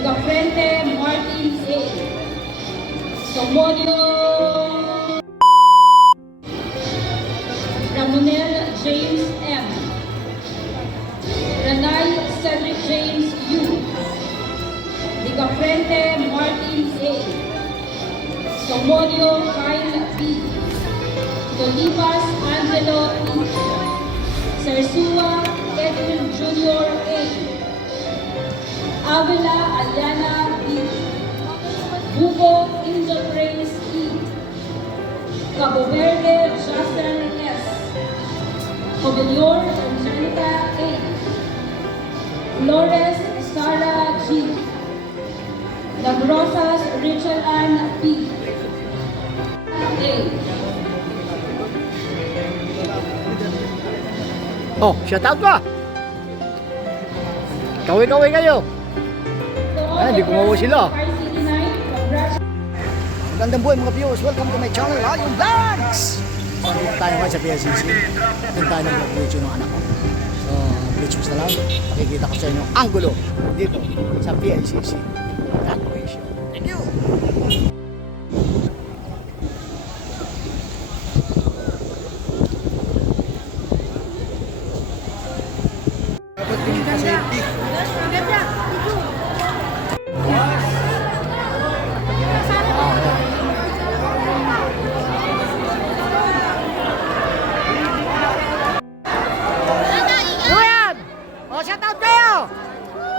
Frente Martin A. Somonio Ramonel James M. Ranay Cedric James U. Frente Martin A. Somonio Kyle B. Dolivas Angelo E. Sersua Edwin Jr. A. Avila Aliana B. Bugo Angel Reyes E. Cabo Verde Justin S. Cobelior Angelica A. Flores Sara G. Lagrosas Rachel Ann P. A. Oh, shout out ka! Kaway-kaway kayo! Ay, hindi kumawa sila. Magandang buhay mga viewers. Welcome to my channel, Lion Vlogs! So, dito tayo ngayon sa PLCC. Atin tayo ng video ng anak ko. So, please na lang. Pakikita ko sa inyo ang gulo dito sa PLCC. Graduation. Thank you!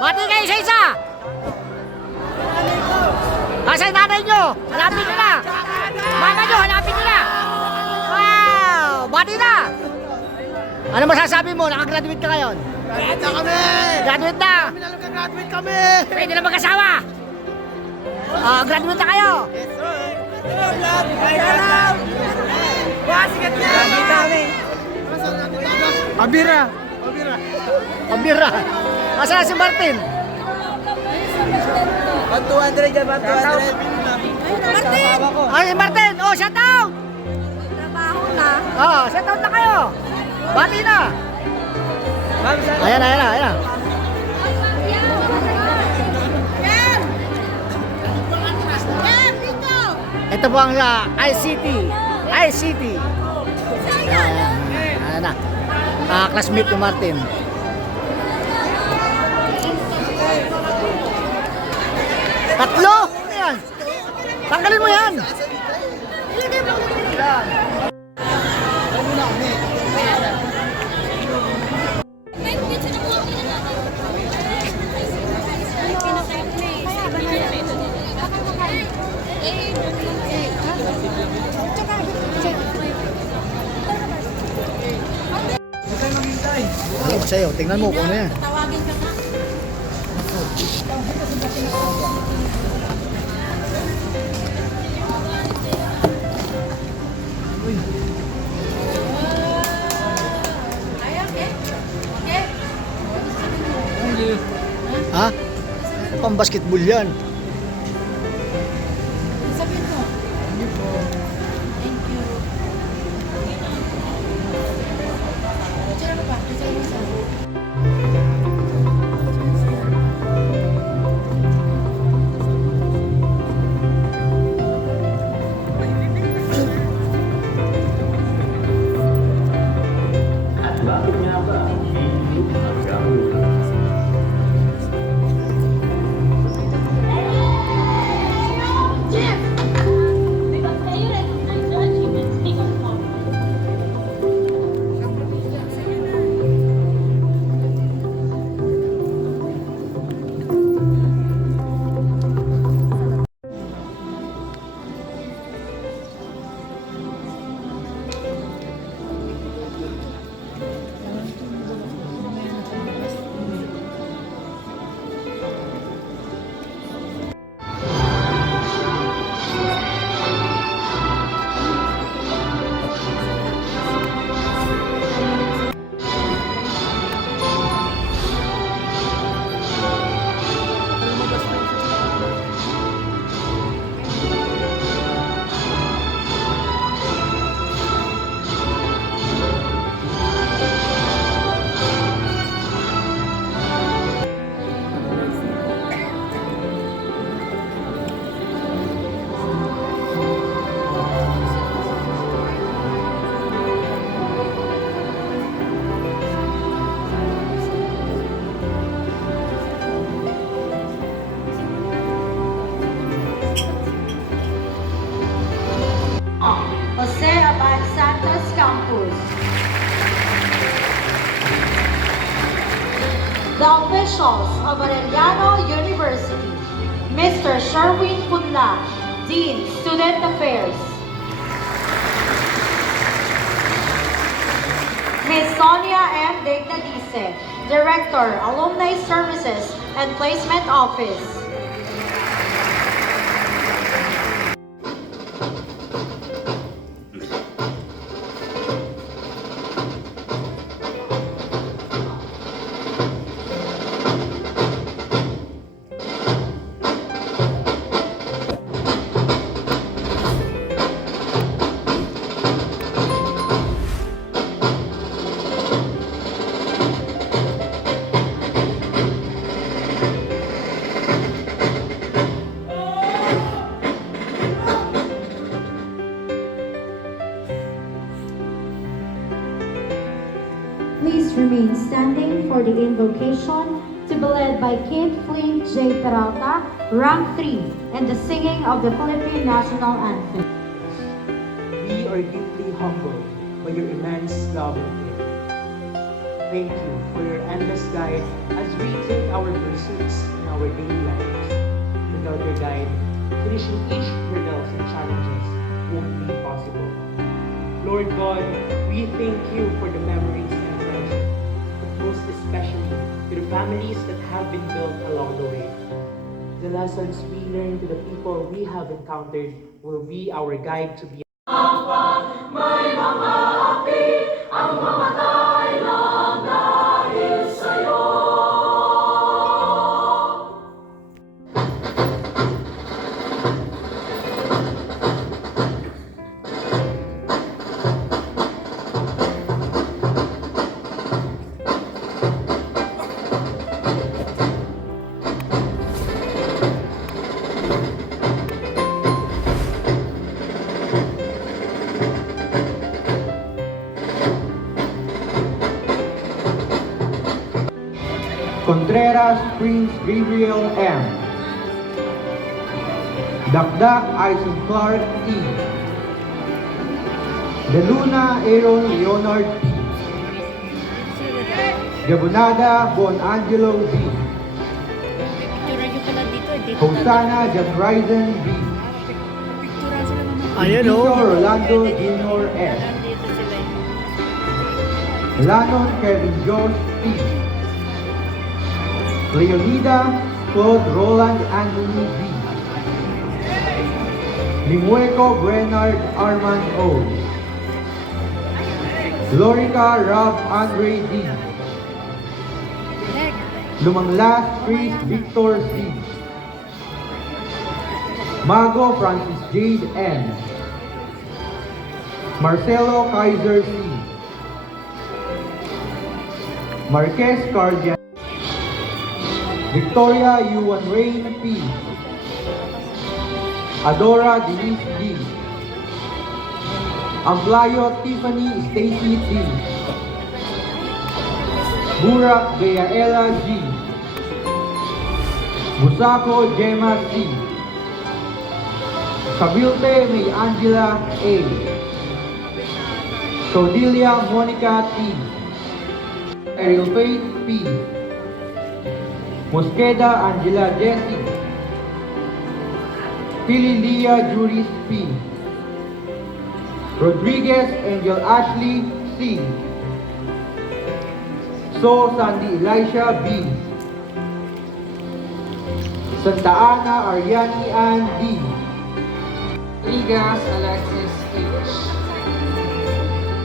Mati kayo isa-isa! Nasaan nanay nyo? Hanapin nyo na! Mama nyo, hanapin nyo na! Wow! Mati na! Ano masasabi mo? Nakagraduate ka ngayon? Graduate na kami! Graduate na! Kami na lang graduate kami! Pwede na mag-asawa! Graduate na kayo! Yes, sir! Vlog! Vlog! Basikat na! Graduate kami! Pabira! Pabira! Pabira! Nasaan si Martin? 1,200 yan, 1,200! Martin! Ay, si Martin! Oh, shout out! Trabaho na. Shout out na kayo! Bati na! Ma'am, saan? Ayan na, ayan na, ayan na. Yan! Yan, dito! Ito po ang ICT. ICT. Ayan, ayan na. Classmate ni Martin. Tatlo! Ano yan? Tanggalin mo yan! Ano ko sa'yo? Tingnan mo kung ano yan. Ha? Pang basketball yan. Sabihin mo. Thank you. Picture mo pa. Picture mo sa. officials of Arellano University, Mr. Sherwin Punla, Dean, Student Affairs. Ms. Sonia M. Degnadice, Director, Alumni Services and Placement Office. Please remain standing for the invocation to be led by Kid Flint J. Peralta, rank 3, and the singing of the Philippine National Anthem. We are deeply humbled by your immense love and care. Thank you for your endless guide as we take our pursuits in our daily lives. Without your guide, finishing each hurdles and challenges won't be possible. Lord God, we thank you for the memories and friendship, but most especially to the families that have been built along the way. The lessons we learn to the people we have encountered will be our guide to be Contreras Prince Gabriel M. Dakdak Ison Clark E. De Luna Aaron Leonard P. Gabonada Bon Angelo D. Hosanna Jasrisen B. Ayan o. Tito Rolando Jr. S. Lanon Kevin George P. Leonida Claude Roland Anthony B. Limueco Bernard Armand O. Lorica Rob Andre D. Lumanglas Chris Victor C. Mago Francis Jade N. Marcelo Kaiser C. Marquez Cardian Victoria Yuan Rain P. Adora Denise D. Amplayo Tiffany Stacy T. Burak Beaela G. Busako Gemma C. Cabilte May Angela A. Cordelia Monica T. Ariel Faith P. Mosqueda Angela Jessie. Pililia Juris P. Rodriguez Angel Ashley C. So Sandy Elisha B. Santa Ana Ariani Ann D. Rigas Alexis H.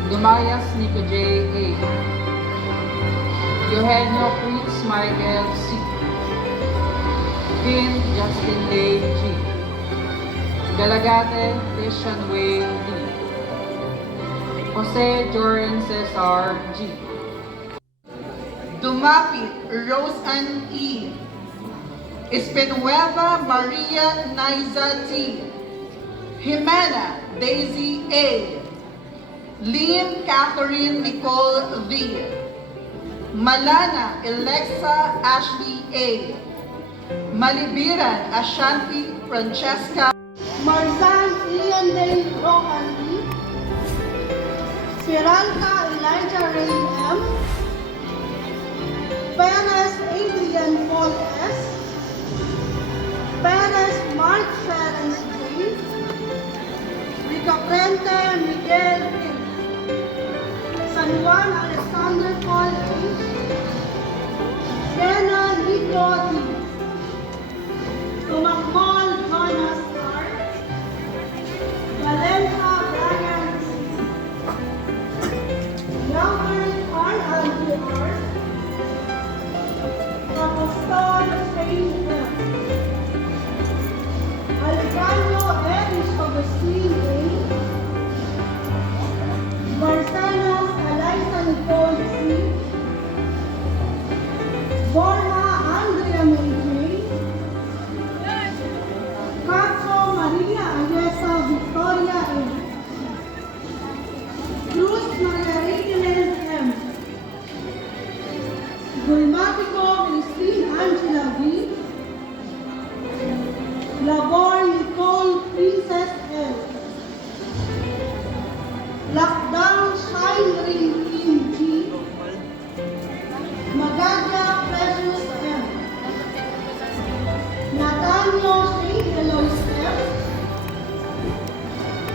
Dumayas Nico J. A. Eugenio Fritz Michael C. Finn Justin Day G. Galagate Christian Wayne D. Jose Joren Cesar G. Dumapit Rose Ann E. Espenueva Maria Naiza T. Jimena Daisy A. Lim Catherine Nicole V. Malana Alexa Ashley A. Malibiran Ashanti Francesca. Marzan Ian Day Rohan D. Siranka Elijah Ray M. Perez Adrian Paul S. Perez Mark Ferens J. Ricaprente Miguel A. San Juan Alexander Paul H. Jenna Nico D. Tumakmol Jonas R. Valencia Brian C. Yalbert R. Andrew R. Apostol Saint M. Alejandro Erich Augustine A. Marcelos Eliza Nicole C. Borja Andrea May J. Cacho Maria Ayesa Victoria A. Cruz Maria Reginald M. Gulmatico Christine Angela V. Labor Nicole Princess L. Lockdown Shine Ring Kim G. Magaga Precious M. Nathaniel Shane Eloise M.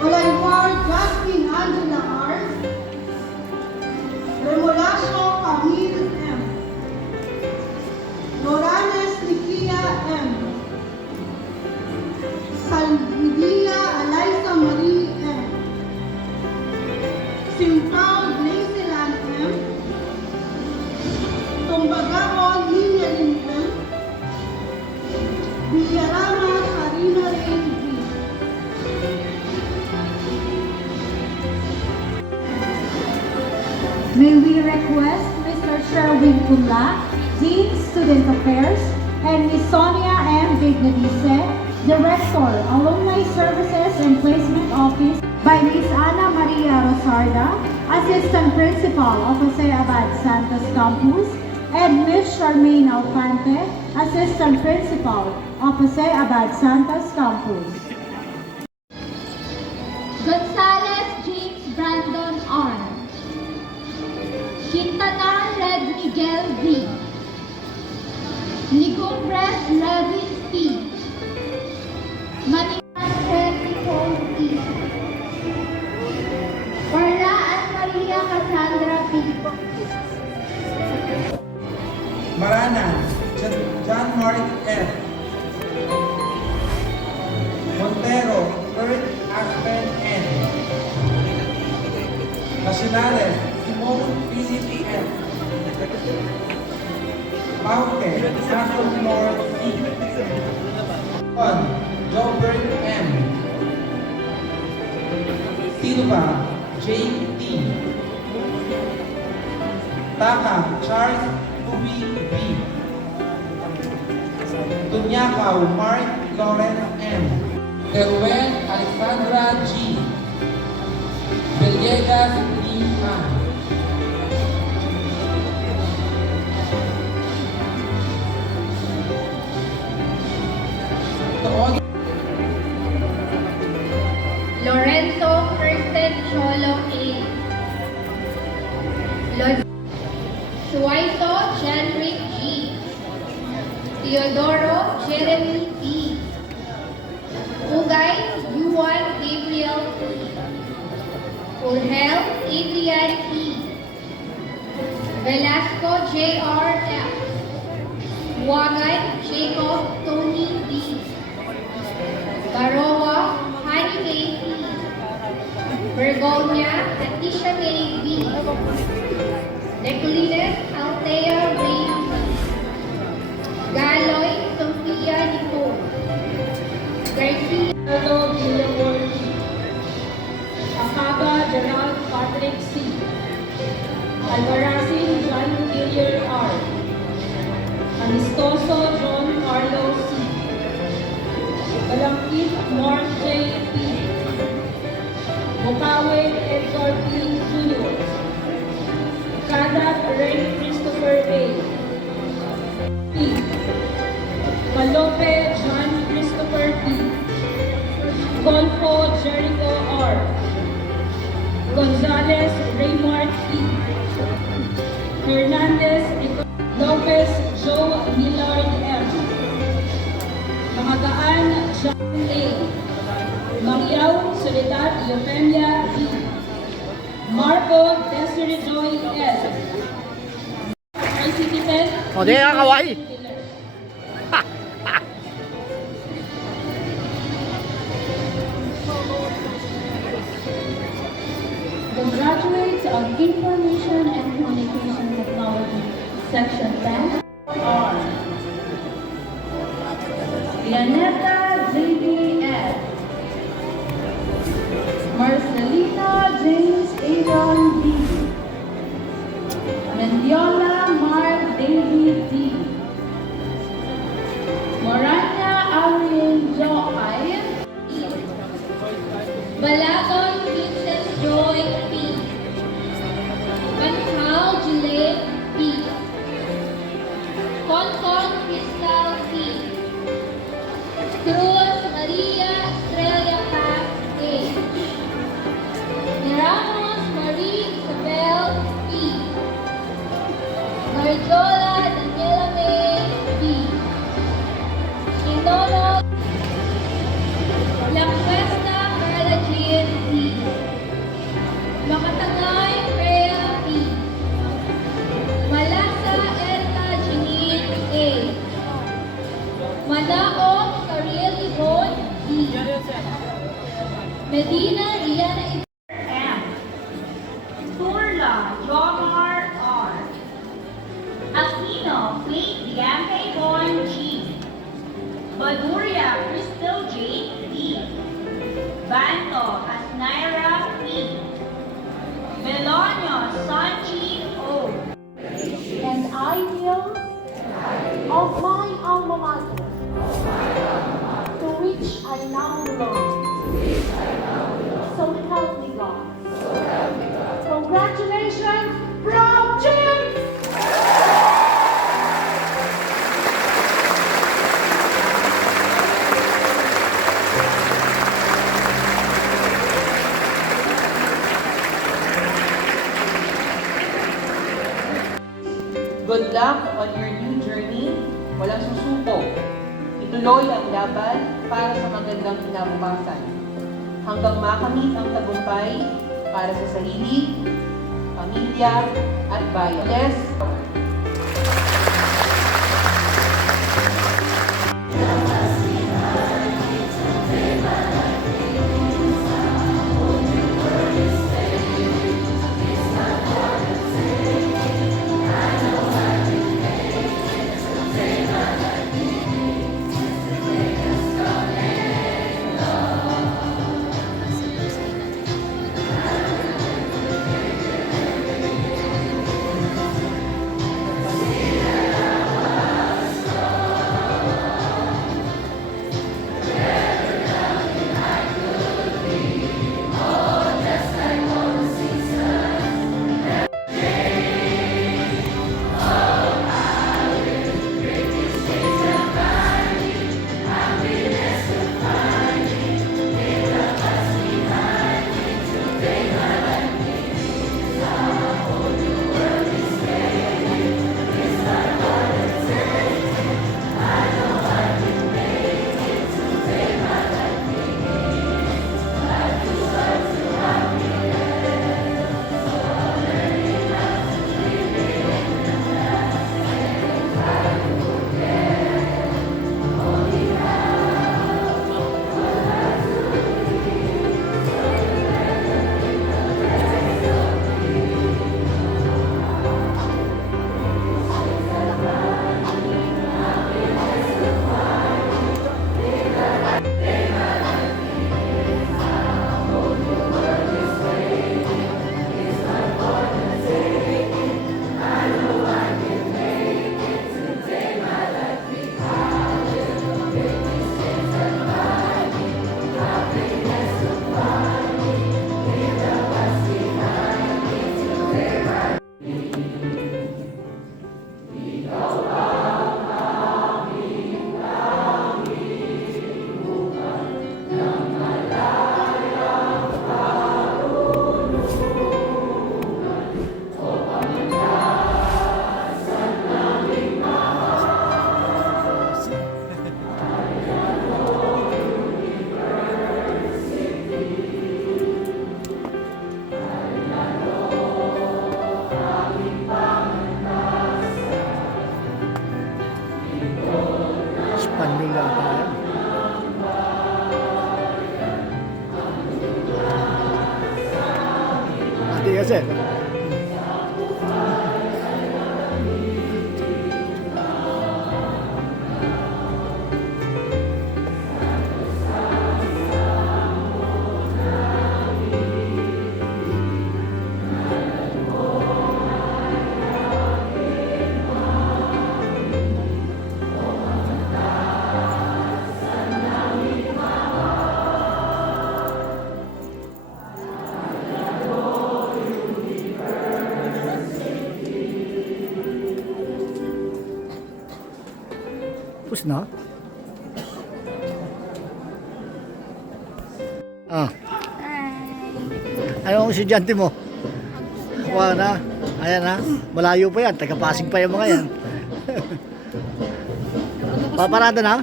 Olaywar Justin Angela R. Remolasio Camille M. Loranes Nikia M. Salvidia Eliza Marie M. Simpao Glaceland M. Tumbagao Linyalin M. Villarama Karina Rain B. May we request Mr. Sherwin Kunla, Dean Student Affairs, and Ms. Sonia M. Dignadice, Director, Alumni Services and Placement Office, by Ms. Ana Maria Rosarda, Assistant Principal of Jose Abad Santos Campus, and Ms. Charmaine Alfante, Assistant Principal of Jose Abad Santos Campus. Gonzalez James Brandon R. Quintana Red Miguel V. Nigumbres Levin P. Maniman Red Nicole E. Orla and Maria Cassandra P. Maranan, John Mark F. Montero, Kurt Aspen N. Nacionales, Simone Philip F. Pauke, Sophomore E. Juan, Jobert M. Silva, J.T. Taka, Charles Ruby B. Tunyakaw, Mark Lawrence M. Terwen Alexandra G. Villegas Lee Ann. Lorenzo Kirsten Cholo A. Suaito Jenrick G. Teodoro Jeremy E. Ugay Yuan Gabriel E. Urgel Adrian E. Velasco J.R. F. Wagan Jacob Tony D. Baroa Hanimay E. Bergonia Atisha May B. Nicolines Althea Ray B. Galoy Sophia Nicole. Garcia Villamor G. Acaba Gerald Patrick C. Alvarazin John Gillier R. Amistoso John Carlos C. Balangkit Mark J. P. Bukawe Edgar P. Jr. Kadat Ray Christopher A. P. Malope John Christopher P. Golfo Jericho R. Gonzalez Raymart P. Hernandez Lopez Lopez Joe Millard M. Mahagaan John A. Mariao Soledad Eufemia B. Marco Desiree Joy S. ICT 10. O, di ka kawaii. The graduates of Information and Communication Technology, Section 10 are Yaneta JBS, Marcelina James Aaron D, Mendiola Mark David D, Morania Ariel Joy, Balagon Princess Joy P. Banhal Juliet P. Concon Crystal C. Cruz Maria Estrella Paz A. Ramos Marie Isabel P. Marjola Daniela May B. Inono La Cuesta Carla Jean P. Makatangay Rhea P. Malasa Erika Janine A. Manaong Cariel Yvonne D. Medina Rihanna M. Turla Jomar R. Aquino Faith Diante Born G. Baduria Crystal J. D. Banto Asnaira P. Belonio Sanchi O. and ideals of my alma mater, to which I now belong. So help me God. Congratulations from Jim! Good luck on your new journey. Walang susuko. Ituloy ang laban para sa magandang kinabukasan. Hanggang makamit ang tagumpay para sa sarili, pamilya, at bayan. Bless. Hindi kasi. Tapos na? Ah. Ano ang estudyante mo? Kuha na. Ayan na. Malayo pa yan. Taga-Pasig pa yung mga yan. Paparada na?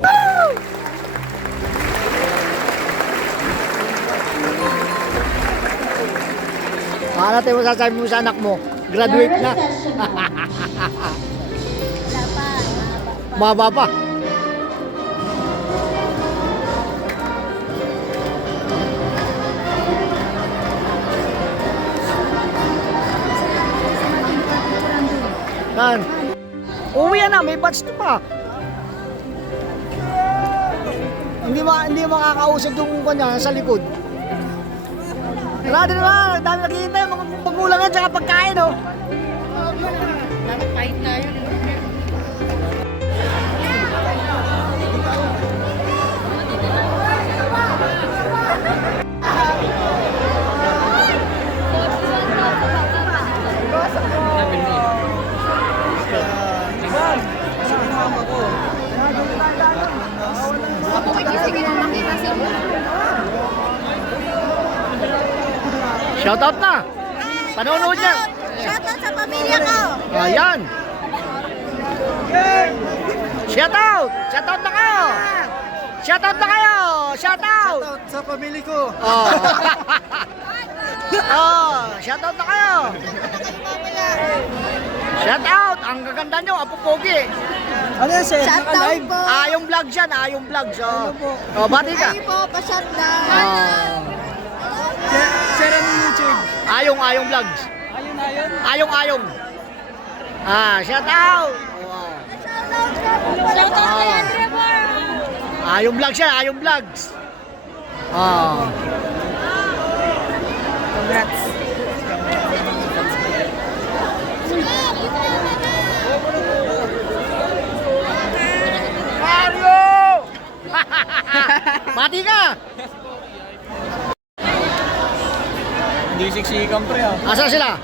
Woo! Ano tayo masasabi mo sa anak mo? Graduate na. Maba pa. Kan. Uwi na, may batch to pa. Hindi makakausap yung kanya sa likod. Wala din na, dami nakikita yung mga magulang at saka pagkain, oh. Dapat kahit tayo. Shoutout na! Panonood niya! Shoutout sa pamilya ko! Ayan! Shoutout! Shoutout na kayo! Shoutout na kayo! Shoutout! Shoutout sa pamilya ko. Oh. Oh, shoutout na kayo! Shoutout! Ang gaganda nyo, Apo Pogi! Ano yan, sir? Shoutout po! Yung vlog yan, yung vlog. So, oh, bati ka! Ay po, pa-shoutout! Sir, ano yung YouTube? Ayong vlogs. Ayong. Shoutout! Wow. Shoutout kay Andre Moore! Ayong vlogs yan, Ayong vlogs. Congrats! Mario! Bati ka! Hindi siksikan pre ah. Asa sila?